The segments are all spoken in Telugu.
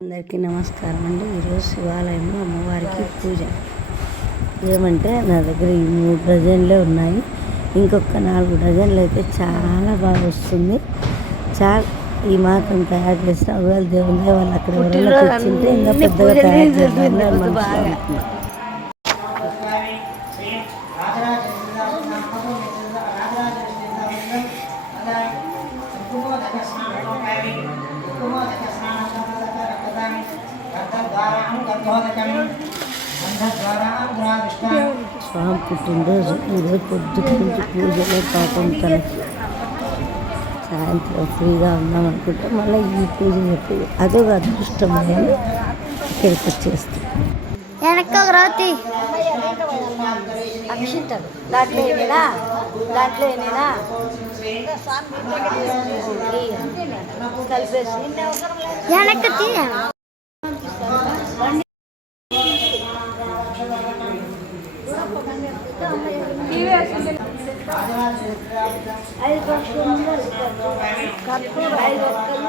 అందరికీ నమస్కారం అండి. ఈరోజు శివాలయంలో అమ్మవారికి పూజ. ఏమంటే నా దగ్గర ఈ మూడు డజన్లే ఉన్నాయి. ఇంకొక నాలుగు డజన్లు అయితే చాలా బాగా వస్తుంది. చాలా ఈ మాత్రం తయారు చేసిన ఒకవేళ దేవుని వాళ్ళు అక్కడ ఎవరైనా తెచ్చింటే ఇంకా పెద్దగా తయారు చేయాలని స్వామి పుట్టినరోజు ఈరోజు పొద్దుటి నుంచి పూజలో పాపం తనకి సాయంత్రం ఫ్రీగా ఉన్నాం అనుకుంటే మళ్ళీ ఈ పూజ చెప్పి అదొక అదృష్టం అని ఇక్కడికి వచ్చేస్తాం వెనక్కి అక్షింతలు దాంట్లో ఏమైనా? దాంట్లో కలిపేసి. వెనక్కి ఐదు పక్షులు ఐదు ఒక్కలు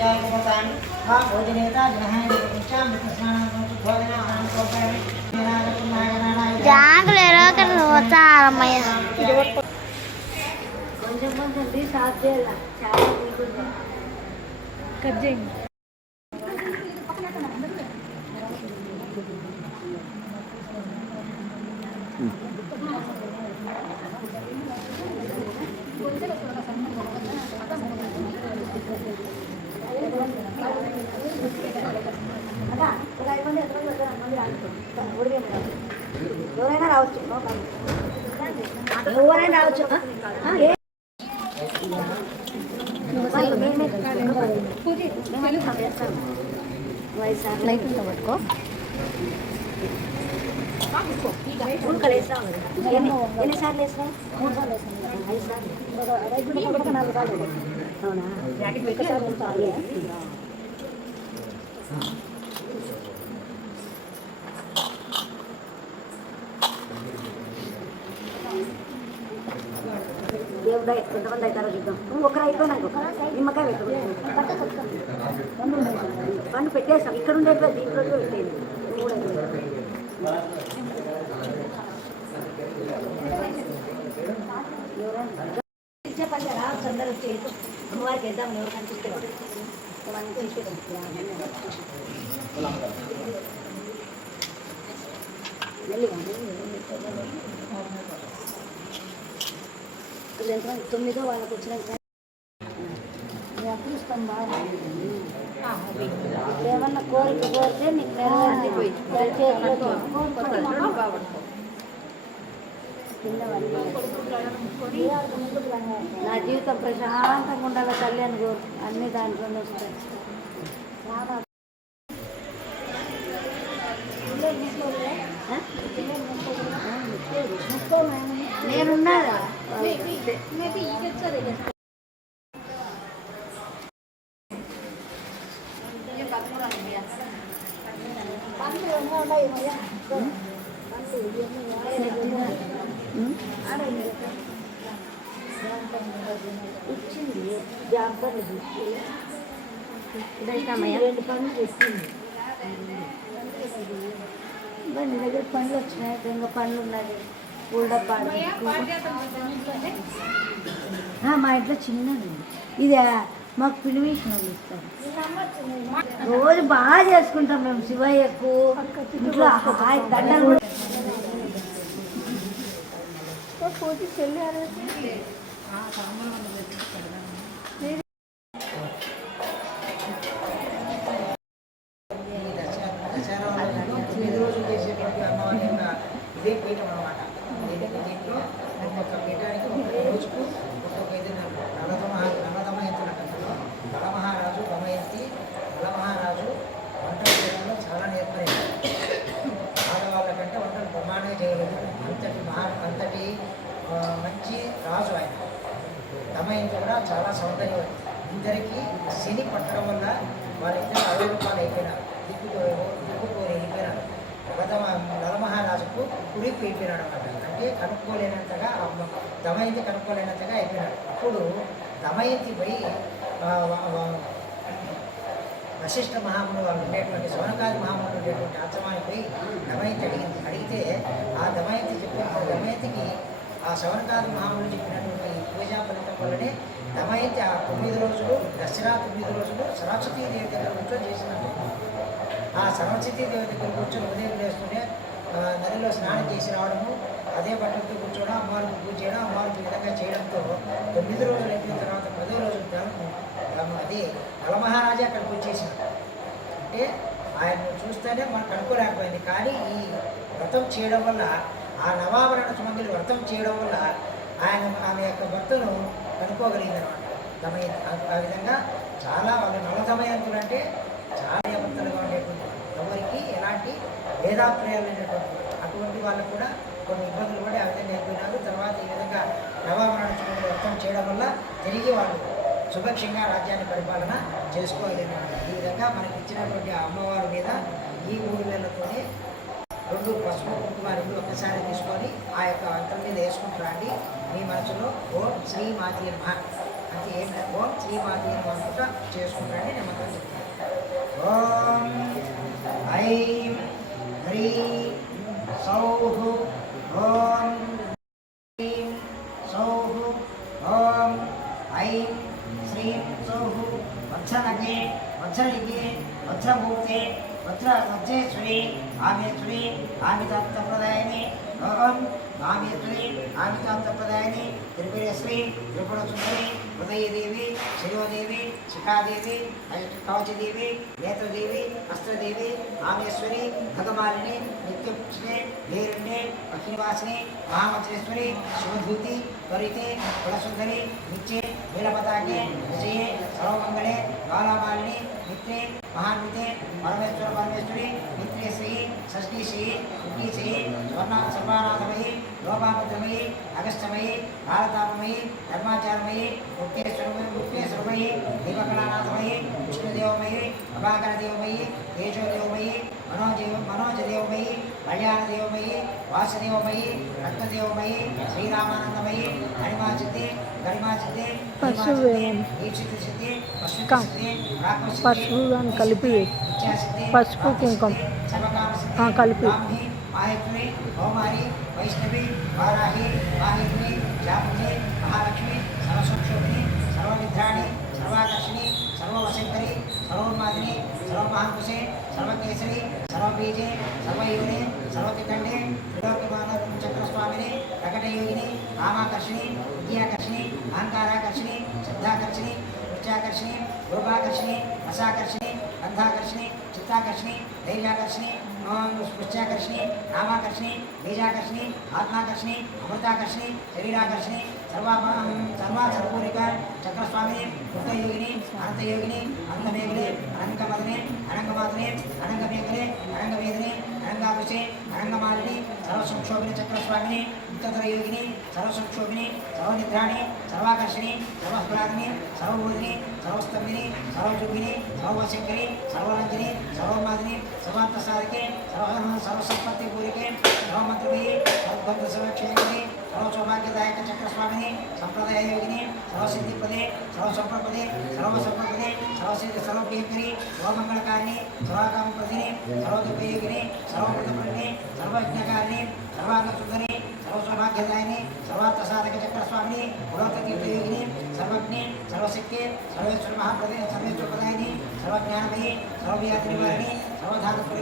జామ్ కుడుతున్నావు వెనక్క జాంకులు ఎరవకరు వచ్చారమ్మయ్య. కొంచెం కొంచెం కట్ చేయండి ఎవరైనా రావచ్చు. ఎవరైనా రావచ్చు. లైట్ ఉందా పట్టుకో కదా ఎన్ని ఎన్నిసార్లు వేసావు మూడు సార్లు. వేసాను ఐదు సార్లు నాలుగు సార్లు అవునా ఒకసారి ఎంతమంది అవుతారో చూద్దాం. నువ్వు ఒకరు అయిపోయినాక నిమ్మకాయ పెట్టు. పండు పెట్టేస్తాం. ఇక్కడ ఉండే దీంట్లో పెట్టేది నువ్వు కూడా అయిపోయావు. ఎవరైనా అందరూ అమ్మవారికి ఎవరు కనిపిస్తే వాళ్ళని తీసుకెళ్దాం. తొమ్మిదో వాళ్ళకి వచ్చినాక అదృష్టం బాగా. ఏమన్నా కోరిక కోరితే నీకు నెరవేరిపోయి నా జీవితం ప్రశాంతంగా ఉండాలి తల్లి అని కోరు. అన్ని దాంట్లోనే వస్తాయి చాలా నేనున్నారా? ఇచ్చింది. జాబర్లు రెండు పనులు చేసింది బండి దగ్గర పండ్లు వచ్చినాయి ఇంకా పండ్లు ఉన్నాయి మా ఇంట్లో చిన్నది. ఇది మాకు పిలివేసిన వాళ్ళు ఇస్తారు. రోజు బాగా చేసుకుంటాం మేము శివయ్యకు. ఇంట్లో హాయ్ దండలు కూడా తొమ్మిది రోజులు చేసేటువంటి అమ్మవారి యొక్క ఇదే పీఠం అనమాట దీంట్లో ఒక్కొక్క పీఠానికి ఒక్కొక్క రోజుకు ఒక్కొక్క ఇది దమయంతి కూడా చాలా సౌందర్యవతి ఇద్దరికి శని పట్టడం వల్ల వారిద్దరు అవిరూపాలు అయిపోయినారు దిక్కు దిక్కుపోయి అయిపోయినారు. ప్రథమ నరమహారాజుకు కుడిపు అయిపోయినాడు అనమాట అంటే కనుక్కోలేనంతగా దమయంతి కనుక్కోలేనంతగా అయిపోయినాడు. అప్పుడు దమయంతి పోయి వశిష్ఠ మహాముని వాళ్ళు ఉండేటువంటి సోనకాది మహాముని ఉండేటువంటి ఆశ్రమానికి పోయి దమయంతి అడిగింది. అడిగితే ఆ దమయంతి చెప్పిన ఆ దమయంతికి ఆ సవనకాది మహాముని చెప్పినటువంటి ఈ పూజా ఫలితం వల్లనే దమయంతి ఆ తొమ్మిది రోజులు దసరా తొమ్మిది రోజులు సరస్వతీ దేవి దగ్గర కూర్చొని చేసినట్టు. ఆ సరస్వతీ దేవి దగ్గర కూర్చొని ఉదయం చేస్తుంటే నదిలో స్నానం చేసి రావడము అదే బట్టలతో కూర్చోవడం అమ్మవారికి పూజ చేయడం అమ్మవారికి విధంగా చేయడంతో తొమ్మిది రోజులు అయిపోయిన తర్వాత పదో రోజు ధనం- అది నలమహారాజా అక్కడికి వచ్చేసింది అంటే ఆయన చూస్తేనే మనకు అనుకోలేకపోయింది కానీ ఈ వ్రతం చేయడం వల్ల ఆ నవాభరణ సుమంగళి వ్రతం చేయడం వల్ల ఆయన ఆమె యొక్క భక్తులు కనుక్కోగలిగింది అనమాట దమయంతి ఆ- విధంగా చాలా వాళ్ళు నల్ల దమయంతులు అంటే చాలా భర్తలుగా ఉండేటువంటి ఎవరికి ఎలాంటి వేదాప్రయాలైనటువంటి అటువంటి వాళ్ళు కూడా కొన్ని ఇబ్బందులు పడి ఆ విధంగా అయిపోయినారు. తర్వాత ఈ విధంగా నవాభరణ వ్యక్తం చేయడం వల్ల తిరిగి వాళ్ళు సుభక్షంగా రాజ్యాన్ని పరిపాలన చేసుకోగలిగిన ఈ విధంగా మనకి ఇచ్చినటువంటి ఆ అమ్మవారి మీద ఈ మూడు వేలతోనే రెండు పసుపు కుంకుమ రెండు ఒకసారి తీసుకొని ఆ యొక్క అంతం మీద వేసుకుంటారండి మీ మనసులో ఓం శ్రీ మాతి నమ అంటే ఏం ఓం శ్రీ మాతి నమ అనుకుంటా చేసుకుంటారండి నేను మంత్రం చెప్తాను. ఓం ఐం హ్రీం సౌహ ఓం హ్రీం సౌహ్ ఓం ఐం శ్రీం సౌహ్ వత్సనగే వత్సలిగే వత్సమూర్తే వత్స వత్సేశ్వరి ఆమేశ్వరి ఆమితాప్తప్రదాయని ఓం ఆమేశ్వరి ఆమితాప్తప్రదాయని త్రిపురేశ్వరి త్రిపుర సుందరి హృదయదేవి శిరోదేవి శిఖాదేవి కవచదేవి నేత్రదేవి అస్త్రదేవి ఆమేశ్వరి భగమాలిని నిత్యపుష్ణే వీరుణ్ణే అఖిలవాసిని మహామంత్రేశ్వరి శివధూతి త్వరితే కులసుందరి నిత్యే వీరపతాకే విజయే సర్వమంగళే బాలామాలిని మిత్రే महाभूते परमेश्वर परमेश्वरी, मित्र श्री, षष्ठी श्री मुक्ति श्री स्वर्णा सर्वानाथमयी अगस्तमयी भारतापमयी, धर्माचारमयी गुप्तेश्वरमयी मुक्तेश्वरमयी, दीपकलानाथमयी, विष्णुदेवमयी, प्रभाकरदेवमयी केशवदेवमयी मनोज, मनोजदेवमयी కళ్యాణదేవమయి వాసుదేవమయి రక్తదేవమయి శ్రీరామానందమయి హరిమా సిద్ధి గరిమా సిద్ధి పశువేం. ఈక్షిత సిద్ధి పశు కా. సిద్ధి రాత్మ సిద్ధి పసుపు అని కలిపి పసుపు కుంకుమ. ఆ, కలిపి. మాయత్రి కౌమారి వైష్ణవి వారాహి వాహిని జాపతి మహాలక్ష్మి సర్వసంక్షోభిని సర్వవిద్రాణి సర్వాకర్షిణి సర్వవశంకరి సర్వోన్మాదిని సర్వమహాంకుశే సర్వకేసరి సర్వబీజే సర్వయోని సర్వతికండే త్రిలోకిమాన చక్రస్వామిని ప్రకటయోగిని కామాకర్షిణి విద్యాకర్షిణి అహంకారాకర్షిణి శ్రద్ధాకర్షిణి వృత్యాకర్షిణి రూపాకర్షిణి రసాకర్షిణి గంధాకర్షిణి చిత్తాకర్షిణి ధైర్యాకర్షిణి స్పృశ్చాకర్షిణి నామాకర్షిణి బీజాకర్షిణి ఆత్మాకర్షిణి అమృతాకర్షిణి శరీరాకర్షిణి సర్వా సర్వాసర్పూరిక చక్రస్వామిని కృతయోగిని అనంతయోగిని అనంతమేఘలే అనంగమదనే అనంగమాదనే అనంగమేఘలే అనంగవేదనే అనంగాకుశే అనంగమాలిని సర్వసంక్షోభిని చక్రస్వామిని యోగిని సర్వసంక్షోభిని సర్వనిద్రాణి సర్వాకర్షిణి సర్వస్ఫలాగ్ని సర్వబోధిని సర్వస్తంభిని సర్వజుగిని సర్వశంకరి సర్వరంజని సర్వమాదిని సర్వాంతసాధికి సర్వ సర్వసంపత్తి పూరికే సర్వమంత్రమయి సర్వబంధ సంరక్షణి సర్వసౌభాగ్యదాయక చక్రస్వామిని సంప్రదాయ యోగిని సర్వసిద్ధిపదే సర్వసంప్రపదే సర్వసంప్రపదే సర్వసిద్ధి సర్వప్రియంకరి సర్వమంగళకారిణి సర్వాకామప్రదిని సర్వదుఃఖయోగిని సర్వప్రదపడిని సర్వజ్ఞకారిణి సర్వాంగసుందరి సర్వసౌభాగ్యదాయిని సర్వార్థసాధక చక్రస్వామిని పురోతకీర్తయోగిని సర్వజ్ఞి సర్వశక్తి సర్వేశ్వర మహాప్రదే సర్వేశ్వర ప్రదాయిని సర్వజ్ఞానమయి సర్వవ్యాధి నివారిణి సర్వధాతుస్వరూపిణి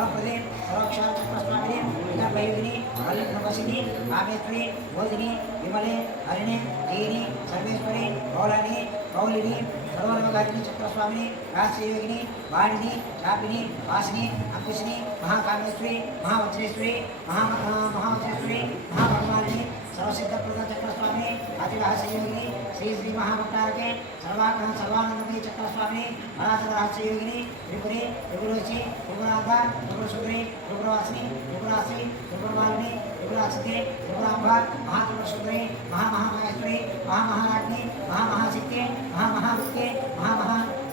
अप्रदे परोक्षास्वामिने नभयोगिने हरिभवसिने भागेश्वरे भोजने, विमले, हरिणे जयिने सर्वेश्वरे कौलाने कौलिने सर्वनवगारिणी चक्रस्वामिने राष्ट्रयोगिने वाणिने शापिने, वासिने अंकुशने महाकामेश्वरे महावज्रेश्वरे महा महावज्रेश्वरे महाभगवानिने सर्वसिद्ध प्रदा चक्रस्वामिने अतिवाह संयोगिने శ్రీ శ్రీ మహాభక్తారకే సర్వాక సర్వానందమీ చక్రస్వామిని పరాశర రహస్యయోగిని త్రిపురి త్రిపురోచి త్రిపురాధ త్రిపుర సుందరి త్రిపుర త్రిపురవాసిని త్రిపురాశ్రీ త్రిపురవాలిని త్రిపురాక్షతే త్రిపురాంబ మహాత్రిపురసుందరి మహామహామహేశ్వరి మహామహారాజ్ఞి మహామహాశక్తి మహామహావిద్యే మహామహా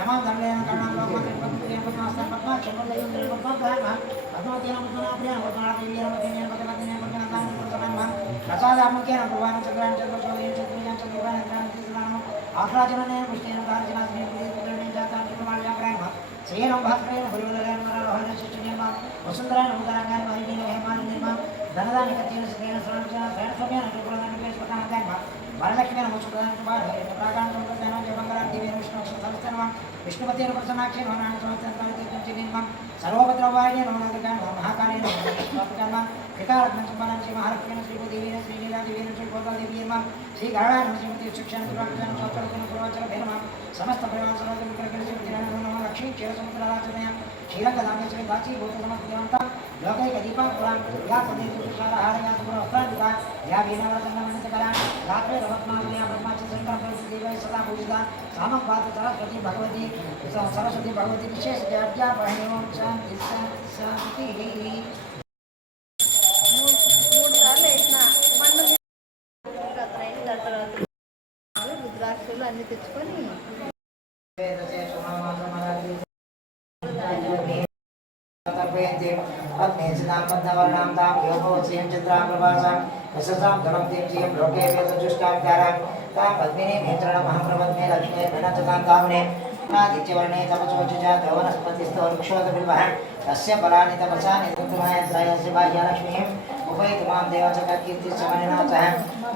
దీప్తాన శోకనాచ నిర్మాణ నమాం దండేన కర్ణాం లోకం త్రిపత్రియం పద్మాస్తాన పద్మాక్షం పద్మయం పద్మప్రాణ పద్మవతేన పద్మనాభ్రేణ పద్మనాభేన పద్మేన పద్మవతేన పద్మనాభాన పద్మనాభ ప్రసాదాముఖ్యేన భగవాన్ చంద్రాన్ చంద్రశోభయం చంద్రజాన్ చంద్రబాన్ చంద్రాన్ ఆహ్లాజననేన పుష్టేన కాంచనాథనే పుణ్యం జాతాం చంద్రమాల్యా ప్రేమ శ్రీరం భాస్కరేణ హురివలగాన్ మనోహరణ శిష్టునిర్మ వసుంధరాన ఉదరంగాన్ మహిళ హేమాన నిర్మ ధనదాని కత్తిన శ్రేణ శ్రవణ శ్రేణ స్వమ్యాన టుకులగాన్ పేస్పతాన ధర్మ వరలక్ష్మీన విష్ణుపతి ప్రసన్నాక్షి నోనాన సంస్థాన తీర్థం నిర్మ సర్వభద్రవారిణ నోనాదిగాన్ మహాకార్య నోనాదిగాన్ వికారత్న సంపన్న శ్రీ మహాలక్ష్మీన శ్రీభూదేవీన శ్రీలీలాదేవీన శ్రీగోదాదేవీర్మ శ్రీ గరుడాన శ్రీమతి శిక్షణ దురాక్షణ స్వచ్ఛన పురవచన భేమ సమస్త ప్రయాణ సమాజం విక్రయ నమ లక్ష్మీ క్షీర సముద్రరాచనయ క్షీరకదామ్య దామేశ్వరి దాచి భూత సమస్త దేవంతా లోకైక దీప యా సదేవ యా సుపుర యా వీణావరదండ రాత్రే రవత్మాలయ బ్రహ్మాచి సదా పూజిత సామపాత సరస్వతి భగవతి సరస్వతి భగవతి విశేష అధ్యాపహేవం శాంతి శాంతి రుద్రాక్షలు అన్ని తెచ్చుకొని पत्नी सीतां पद्मवर्णां तां योगोत्सीं चन्द्रां प्रभासां यशसां धनं दीप्सिं लोके वेदजुष्टाब्दारां तां पद्मिनीं हेत्रणमहं प्रपद्मे लक्ष्मे प्रणचतां कामुने आदित्यवर्णे तपसोचजा धवनस्पतिस्तो वृक्षोदबिल्वः तस्य फलानि तपसानि दुर्गमायत्रयस्य बाह्यलक्ष्मीम् उपैतुमां देवचककीर्तिसमनिनाथः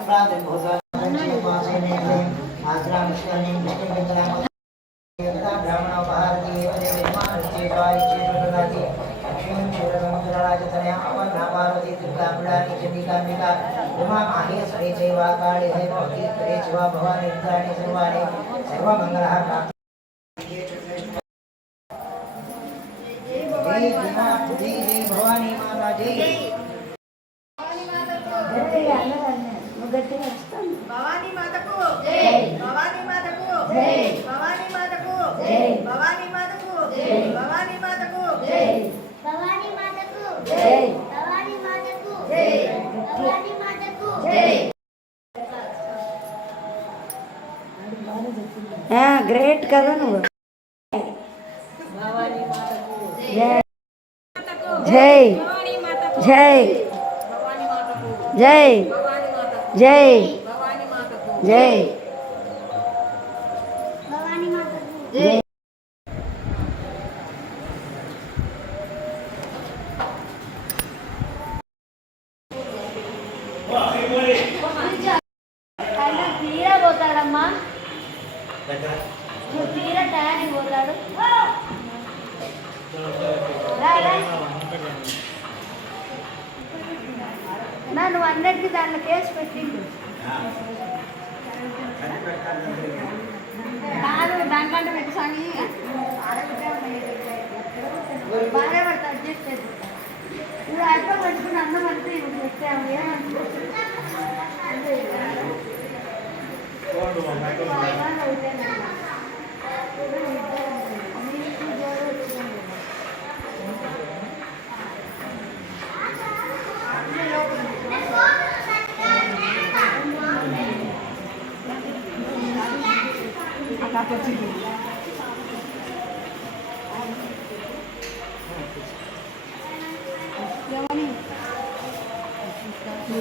प्रादुर्भूतवासेनेन्द्रीं आत्रां पुष्करणीं पुष्करविन्दनां ब्राह्मणोपहारति एव देवमानृत्येवाय కరే శివ భవాని రుద్రాణి సర్వాణి సర్వమంగళః ప్రాప్తి జై జై జై భవానీ మాతా జై గట్టిగా అన్నదాన్ని నువ్వు గట్టిగా వస్తాను భవానీ మాతకు జై. భవానీ మాతకు జై. భవానీ మాతకు జై. భవానీ మాతకు జై. భవానీ మాతకు జై భవానీ మాతకు జై భవానీ మాతకు జై. భవానీ మాతకు జై గ్రేట్ కదా నువ్వు. జై. జై. జై. జై. జై. జై ఆయన తీరా పోతాడమ్మా నువ్వు తీరా టయానికి పోతాడు రా, రా. నా నువ్వు అందరికీ దాంట్లో కేసు పెట్టిండు కాదు దాంట్లో పెట్టి సాగి బాగా పడతా అడ్జస్ట్ అయిపోతా ఇప్పుడు అర్థం పట్టుకుని అన్నం అంతా ఇప్పుడు పెట్టాము ఏమంటుంది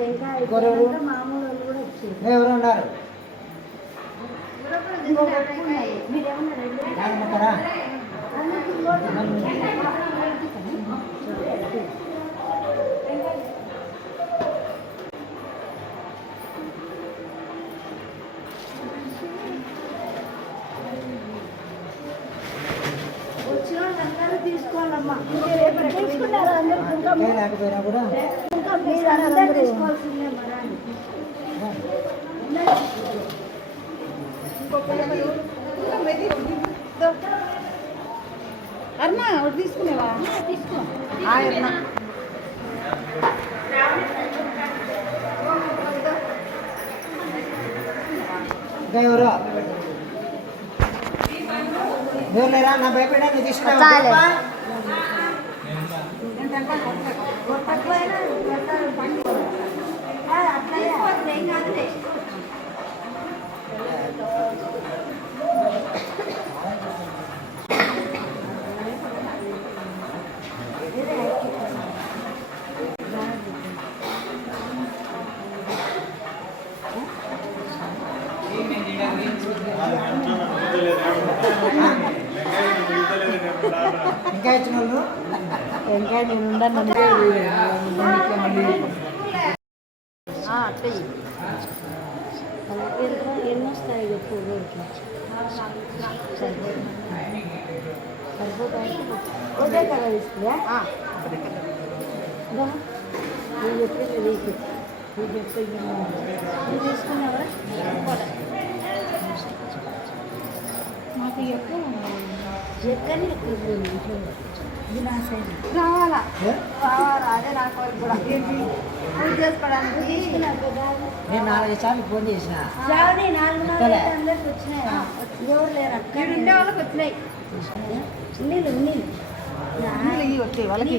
ఇంకోటి వచ్చిన వాళ్ళందరూ తీసుకోవాలమ్మా తీసుకున్నారు అందరూ లేకపోయినా కూడా ఇంకా మీరు అందరూ తీసుకోవాల్సిందే మరాని అర్ణ ఒకటి తీసుకునేవా తీసుకో అర్ణ ఇంకా ఎవరు ఎవరు లేరా నా భయపడా నువ్వు తీసుకున్నావా చాలే. చెప్పా? కొట్టకపోయినా కొట్టాలి పండి అట్లా ఏం కాదులే ఇంకా ఇచ్చిన వాళ్ళు ఇంకా నేను ఉండను అత్తయ్య చెప్పు ఊరికి సరిపోతాయి ఒకే కలర్ ఇస్తుందా నేను చెప్పింది నీకు నువ్వు నువ్వు తీసుకున్నావా మాకు ఎక్కువ ఎక్కని ఎక్కువ ఉంది ఇంట్లో ఇది నా సైడ్ కావాలా ఏ? కావాలా అదే నా కోరిక కూడా. పూజ చేసుకోవడానికి. తీసుకున్నాను కదా నేను నాలుగైదు సార్లు ఫోన్ చేసిన. నాలుగు నాలుగు అందరికి వచ్చినాయి. ఎవరు లేరు అక్క? ఇక్కడ ఉండే వాళ్ళకి వచ్చినాయి. నీళ్ళు నీళ్ళు. ఇవి వచ్చాయి వాళ్ళకి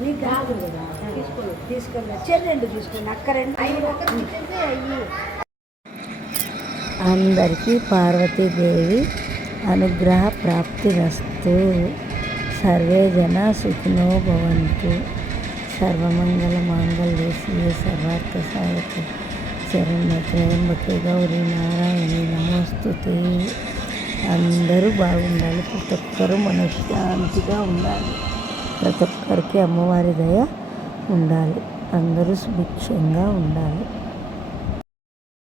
నీకు కాదు కదా తీసుకోండి తీసుకోండి చెల్లి రెండు తీసుకోండి అక్క రెండు ఐదు ఒకటి ఇచ్చేసి అయ్యి. అందరికీ పార్వతీదేవి అనుగ్రహ ప్రాప్తిరస్తు సర్వే జన సుఖినో భవంతు. సర్వమంగళ మాంగళ్యే శివే సర్వార్థ సాయక శరణ్య త్రయంబకే గౌరీ నారాయణి నమోస్తుతే. అందరూ బాగుండాలి. ప్రతి ఒక్కరూ మనశ్శాంతిగా ఉండాలి. ప్రతి ఒక్కరికి అమ్మవారి దయ ఉండాలి. అందరూ సుభిక్షంగా ఉండాలి.